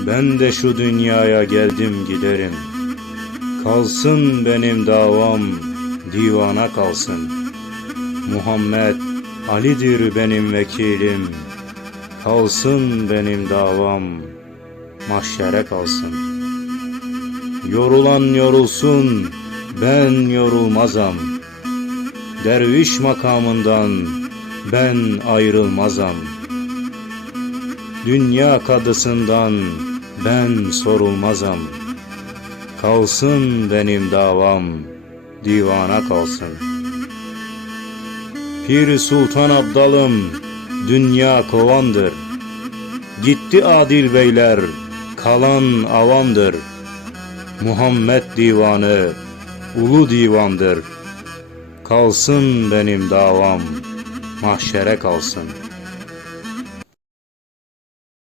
Ben de şu dünyaya geldim giderim. Kalsın benim davam, divana kalsın. Muhammed Ali'dir benim vekilim. Kalsın benim davam, mahşere kalsın. Yorulan yorulsun, ben yorulmazam. Derviş makamından ben ayrılmazam. Dünya kadısından ben sorulmazam. Kalsın benim davam, divana kalsın. Pir Sultan Abdalım, dünya kovandır. Gitti adil beyler, kalan avamdır. Muhammed divanı, ulu divandır. Kalsın benim davam, mahşere kalsın.''